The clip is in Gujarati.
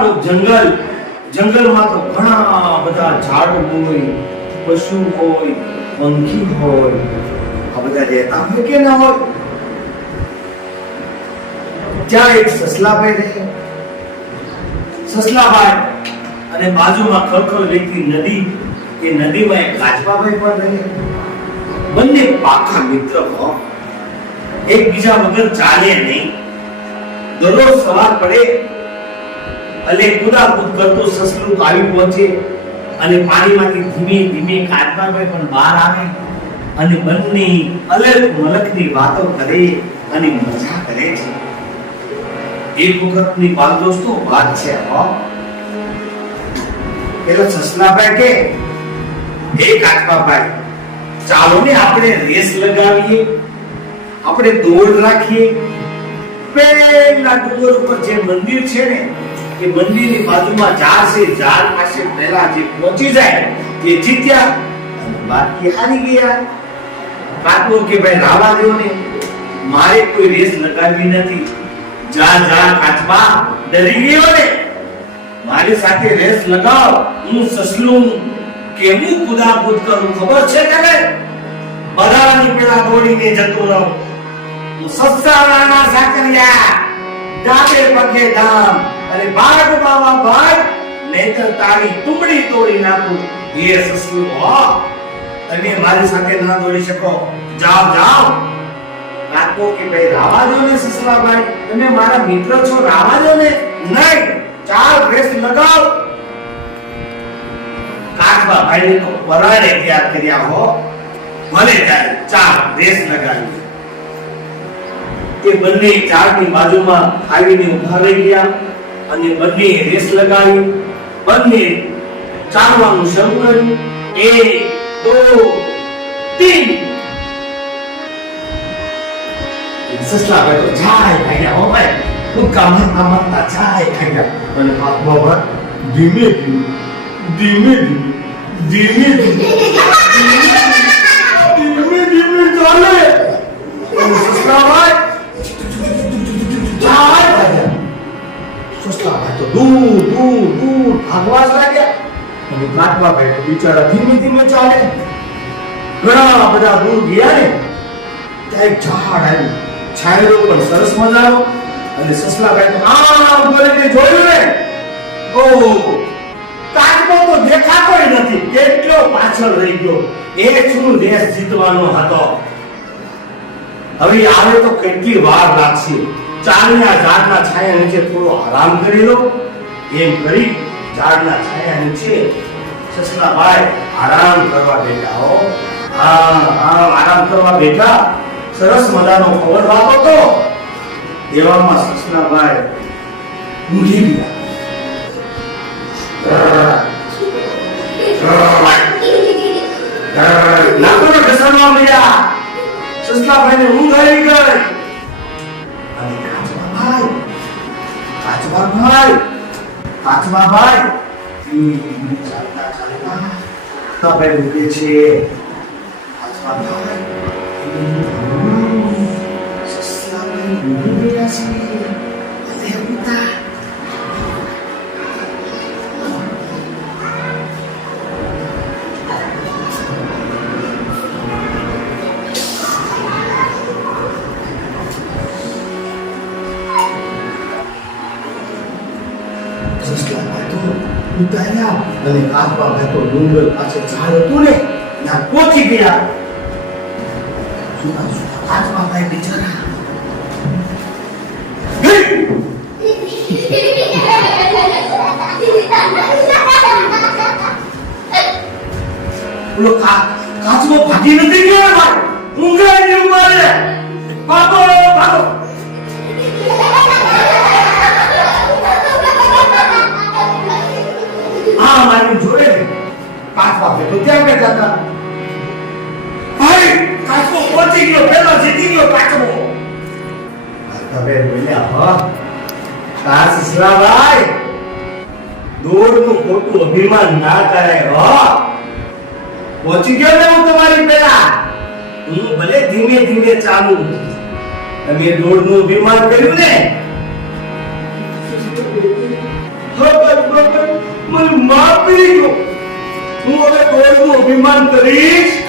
વિશાળ જંગલ, જંગલમાં તો ઘણા બધા ઝાડ હોય, પશુ હોય, પંખી હોય, આ બધા રહેતા હોય કે ના હોય? ત્યાં એક સસલાભાઈ રહે. સસલાભાઈ અને બાજુમાં ખળખળ વહેતી નદી, એ નદીમાં એક કાચબાભાઈ પણ રહે. બંને પાકા મિત્ર હો, એકબીજા વગર ચાલે નહીં. દરરોજ સવાર પડે એટલે કુદાકુદ કરતો સસલું આવી પહોંચે અને પાણીમાંથી ધીમે ધીમે કાચબાભાઈ પણ બહાર આવે અને બંને અલગ મલકની વાતો કરે અને મજા કરે છે. એક વખતની બાલ દોસ્તો વાત છે હો. પેલો સસલાભાઈ કે, એ કાચબાભાઈ, ચાલો ને આપણે રેસ લગાવીએ, આપણે દોડ રાખીએ. પેલા ડુંગર ઉપર જે મંદિર છે ને, એ મંદિરની બાજુમાં ઝાડ છે, ઝાડ પાસે પહેલા જે પહોંચી જાય એ જીત્યા અને બાકી હારી ગયા. કાચબો કે ભાઈ રાવા દો ને, મારે કોઈ રેસ લગાવવી નથી. જા જા કાચબા, ડરી ગયો ને, મારી સાથે રેસ લગાવ. હું સસલું કેવું કુદાકુદ કરું ખબર છે તને? બધાની પેલા દોડીને જતો રહું. હું સસ્તા નાના સાકરિયા, ડાબે પગે ધામ, અને ભાગ બાવા ભાગ, નહીતર તારી તુમડી તોડી નાખું. એ સસલું હો, તમે મારી સાથે ના દોડી શકો. જાઓ જાઓ. કાચબો કે ભાઈ રાવા દો ને સસલાભાઈ, તમે મારા મિત્ર છો, રાવા દો ને. નહીં, ચાલ રેસ લગાવ. કાચબાભાઈને તો પરાણે તૈયાર કર્યા હો. ભલે ત્યારે ચાલ રેસ લગાવી. એ બંને ઝાડની બાજુમાં આવીને ઉભા રહી ગયા અને બંને રેસ લગાવી. બંને ચાલવાનું શરૂ કર્યું. 1 2 3. સસલાભાઈ તો જાય ખાયા હો ભાઈ, ભૂકા મારતા મારતા જાય ખાયા. અને કાચબાભાઈ ધીમે ધીમે ધીમે ધીમે ચાલે. સસલાભાઈ સસલાભાઈ તો દૂર દૂર દૂર ભાગવા જ લાગ્યા. અને કાચબાભાઈ તો બિચારા ધીમે ધીમે ચાલે. ઘણા બધા દૂર ગયા ને, ત્યાં એક ઝાડ આવ્યું, છાંયડો પણ સરસ મજાનો. અને સસલાભાઈ તો આમ બોલીને જોયું ને, ઓહ, કાચબો તો દેખાતોય નથી, કેટલો પાછળ રહી ગયો. એ શું રેસ જીતવાનો હતો. હવે આવે તો કેટલી વાર લાગશે. ચાલના ઝાડના છાયા નીચે થોડો આરામ કરી લો. એમ કરી ઝાડના છાયા નીચે સસલાભાઈ આરામ કરવા બેઠા હો. આરામ કરવા બેઠા. સરસ મજાનો પવન વાતો તો. એવામાં સસલાભાઈ ઊંઘી ગયા. લાકડો ઘસરવા મળ્યા. સસલાભાઈને ઊંઘ આવી ગઈ. અને કાચબાભાઈ ચાલતા ચાલતા સસલાભાઈ ઊંઘે છે. કાચબાભાઈ ઊંઘી ગયા છે. અરે ઉતા ઉતાર્યા અને કાચબાભાઈ તો ડુંગર પાસે ઝાડ હતું ને, ત્યાં પહોંચી ગયા. કાચબાભાઈ બિચારા કાચબો ભાગી નથી ગયો ભાઈ, ઊંઘાઈ ઉમારે. ભાગો ભાગો. હા મારી જોડે કાચબાભાઈ તો ત્યાં બેઠા હતા. ભાઈ કાચબો પહોંચી ગયો, પેલો જીતી ગયો કાચબો. હવે બોલ્યા, હા સસલાભાઈ, દોડનું ખોટું અભિમાન ના કરાય. હો, પહોંચી ગયો ને હું તમારી પહેલા. હું ભલે ધીમે ધીમે ચાલુ, તમે દોડનું અભિમાન કર્યું ને, તો માફ કરી દો. હું હવે દોડનું અભિમાન કરીશ